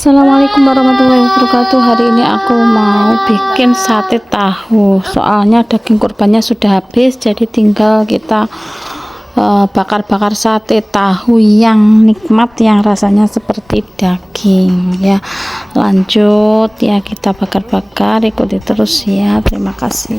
Assalamualaikum warahmatullahi wabarakatuh. Hari ini aku mau bikin sate tahu. Soalnya daging kurbannya sudah habis, jadi tinggal kita bakar-bakar sate tahu yang nikmat, yang rasanya seperti daging ya. Lanjut ya, kita bakar-bakar, ikuti terus ya. Terima kasih.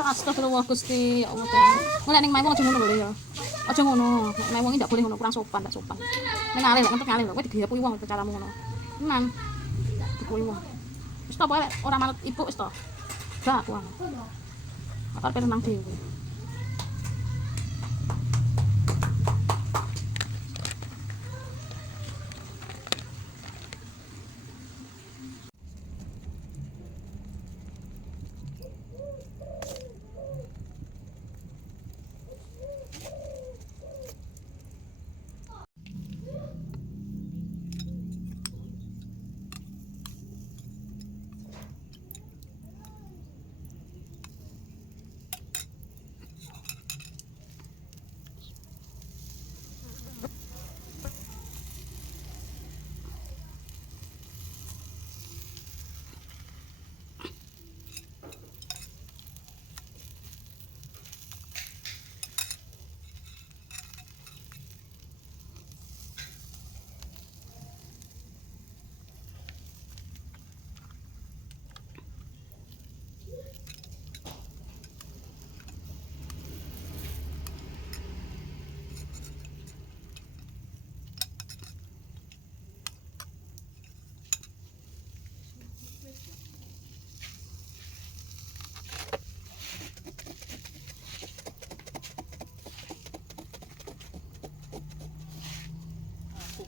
Astagfirullah Gusti, ya Allah. Mulai ning maimu aja ngono lho ya. Aja ngono. Nek maimu ndak boleh ngono, kurang sopan, ndak sopan. Ning ngalih lho, ngentek ngalih lho. Kowe digawe wong caramu ngono. Tenang. Digawe wong. Wis to pokoke ora manut ibu wis to. Gak aku. Apa penang dhewe.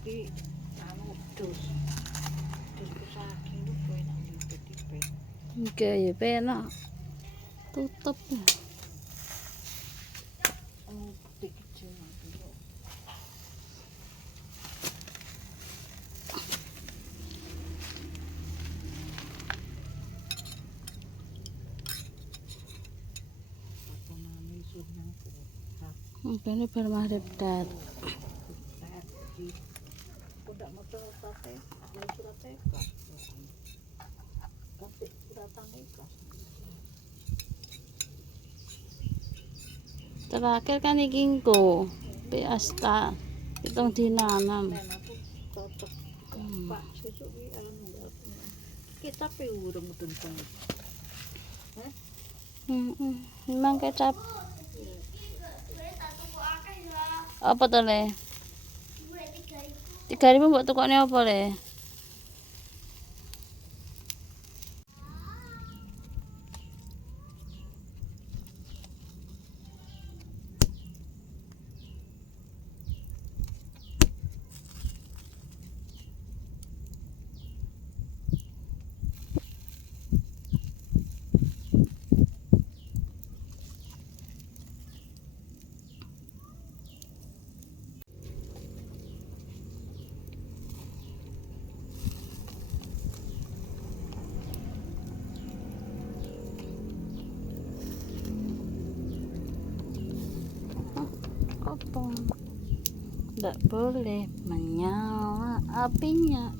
Iki anu dus saking lu kowe nang dipet-dipet. Oke, ya penak. Tutup. Oh, putih kecil dulu. Apa nami sudah kotak. Ini bar maghrib dat. Udah motor sate, ada surat ikhlas. Tapi suratan ikhlas. Terakhir kan iki engko Piasta hitung dinanan. Men aku cocok Pak sesuk iki anu kita pe urung mudun banget. Memang kecap. Apa to le? 3.000 mbok tukokne apa le? potong. Tidak boleh menyala apinya.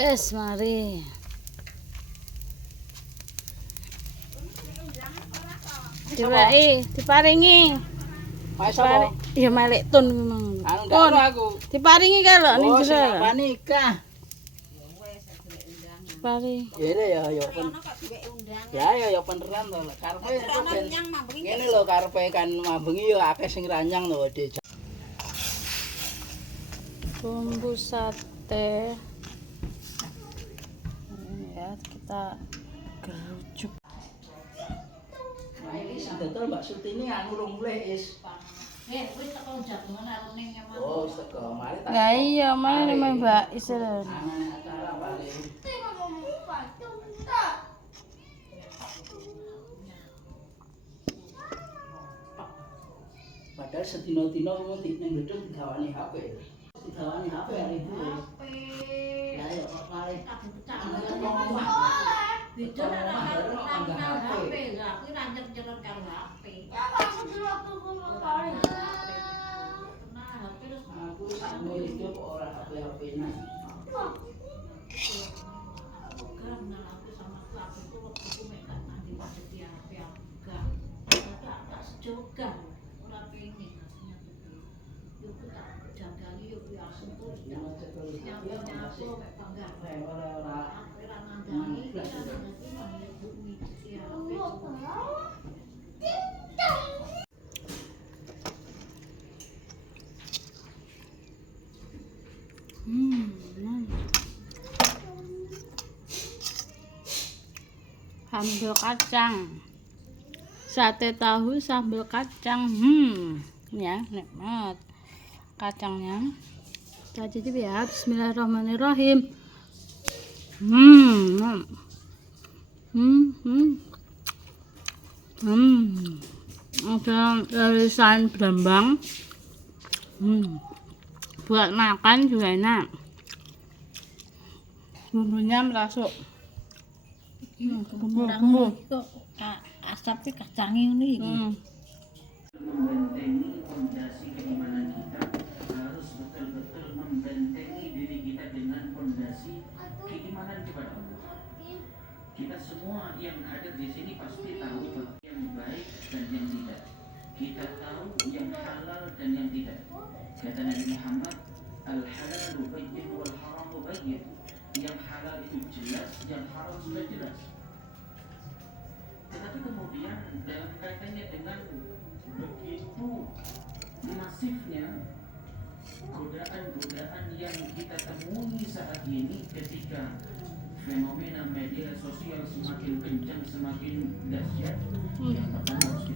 Mari. Diparingi. Ya malek tun memang. Anu aku. Diparingi kalau ning Oh, jero. sing nikah. Diparingi. Ya ya beneran to. Karepe ngene lho karepe kan mambengi ya akeh sing ranyang lho, Dik. Bumbu sate. Ini ya kita gerujuk. Nah, ini sing dodol Mbak Sutini anu rong mulai is. Wis teko jagungan arep ning nyaman. Oh, wis teko. Mari tak. Ya iya, mana Mbak Isel. Anane acara paling. Padahal sedino-dino wong ning gedung digawani HP. Digawani HP hari itu. Ya ya kok malah Beda nek karo HP, lah kuwi ra nyer-nyer karo HP. Ya aku waktu kulo kali. Nah, HP terus aku sampe itu kok ora HP-HP-nan. karena aku sama aku itu waktu itu mereka nanti pada di HP aku gak. Tapi tak sejogan, ora pengen aslinya gitu. Yuk tak jagali yuk aku tuh nyampe aku mek bangga. Aku ora nandani, ora nandani maneh bumi di HP. Sambal kacang, sate tahu sambal kacang, ya nikmat kacangnya. Kita cicip ya, Bismillahirrahmanirrahim. Ada irisan Brambang, buat makan juga enak. Bumbunya merasuk. Bumbu. Kok asapnya kacange ngene iki. Membentengi fondasi keimanan kita harus betul-betul membentengi diri kita dengan fondasi keimanan kepada Allah. Kita semua yang hadir di sini pasti tahu yang baik dan yang tidak. Kita tahu yang halal dan yang tidak. Kata Nabi Muhammad, al-halalu bayyin wal haramu bayyin. Yang halal itu jelas, yang haram sudah jelas. Tetapi kemudian dalam kaitannya dengan begitu godaan-godaan yang kita temui saat ini ketika fenomena media sosial semakin kencang, semakin dahsyat, yang pertama harus